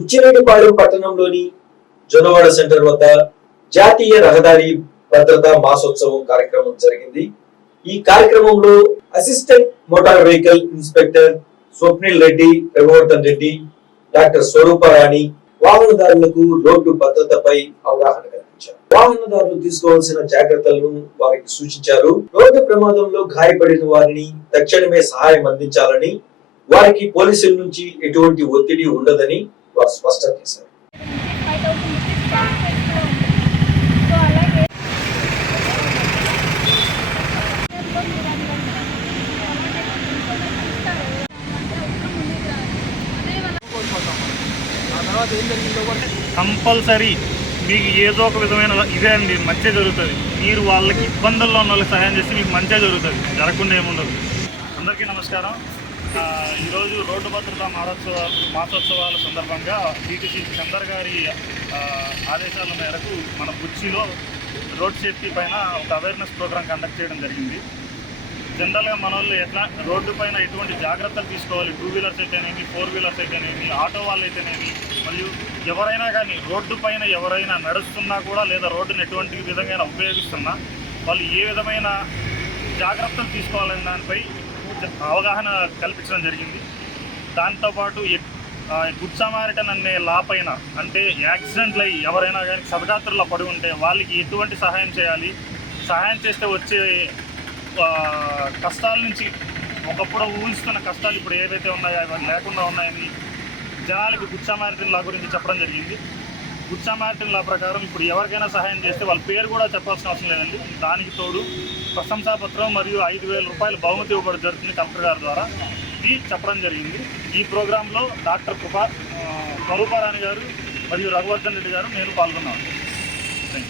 బుచ్చిరెడ్డిపాలెం పట్టణంలోని జొన్నవాడ సెంటర్ వద్ద జాతీయ రహదారి భద్రతా మాసోత్సవం కార్యక్రమం జరిగింది. ఈ కార్యక్రమంలో assistant motor vehicle inspector Swapnil Reddy Raghuvardhan Reddy doctor Swarooparani వాహనదారులకు రోడ్డు భద్రతపై అవగాహన కల్పించారు. వాహనదారులు తీసుకోవాల్సిన జాగ్రత్తలను వారికి సూచించారు. రోడ్డు ప్రమాదంలో గాయపడిన వారిని తక్షణమే సహాయం అందించాలని వారికి పోలీసుల నుంచి ఎటువంటి ఒత్తిడి ఉండదని వారు స్పష్టం చేశారు. కంపల్సరీ మీకు ఏదో ఒక విధమైన ఇదే అండి మంచి జరుగుతుంది. మీరు వాళ్ళకి ఇబ్బందుల్లో ఉన్న వాళ్ళకి సహాయం చేస్తే మీకు మంచిగా జరుగుతుంది. జరగకుండా ఏముండదు. అందరికీ నమస్కారం. ఈరోజు రోడ్డు భద్రతా మహోత్సవ మాసోత్సవాల సందర్భంగా టీటీసీ చందర్ గారి ఆదేశాల మేరకు మన బుచ్చిలో రోడ్ సేఫ్టీ పైన ఒక అవేర్నెస్ ప్రోగ్రామ్ కండక్ట్ చేయడం జరిగింది. జనరల్గా మన వాళ్ళు ఎట్లా రోడ్డు పైన ఎటువంటి జాగ్రత్తలు తీసుకోవాలి? టూ వీలర్స్ అయితేనేమి ఫోర్ వీలర్స్ అయితేనేమి ఆటో వాళ్ళు అయితేనేమి? మరియు ఎవరైనా కానీ రోడ్డు పైన ఎవరైనా నడుస్తున్నా కూడా లేదా రోడ్డుని ఎటువంటి విధంగా ఉపయోగిస్తున్నా వాళ్ళు ఏ విధమైన జాగ్రత్తలు తీసుకోవాలనే దానిపై అవగాహన కల్పించడం జరిగింది. దాంతోపాటు గుడ్ సమారిటన్ అనే లా పైన అంటే యాక్సిడెంట్లు అయ్యి ఎవరైనా కానీ సదగాత్రుల్లో పడి ఉంటే వాళ్ళకి ఎటువంటి సహాయం చేయాలి? సహాయం చేస్తే వచ్చే కష్టాల నుంచి ఒకప్పుడు ఊహిస్తున్న కష్టాలు ఇప్పుడు ఏవైతే ఉన్నాయో అవి లేకుండా ఉన్నాయని జనాలకు గుడ్ సమారిటన్ లా గురించి చెప్పడం జరిగింది. గుడ్ సమారిటన్ లా ప్రకారం ఇప్పుడు ఎవరికైనా సహాయం చేస్తే వాళ్ళ పేరు కూడా చెప్పాల్సిన అవసరం లేదండి. దానికి తోడు ప్రశంసాపత్రం మరియు ఐదు వేల రూపాయల బహుమతి ఇవ్వడం జరుగుతుంది కలెక్టర్ గారి ద్వారా. ఇది చెప్పడం జరిగింది. ఈ ప్రోగ్రాంలో డాక్టర్ కృపా స్వరూపారాణి గారు మరియు రఘువర్ధన్ రెడ్డి గారు నేను పాల్గొన్నాను.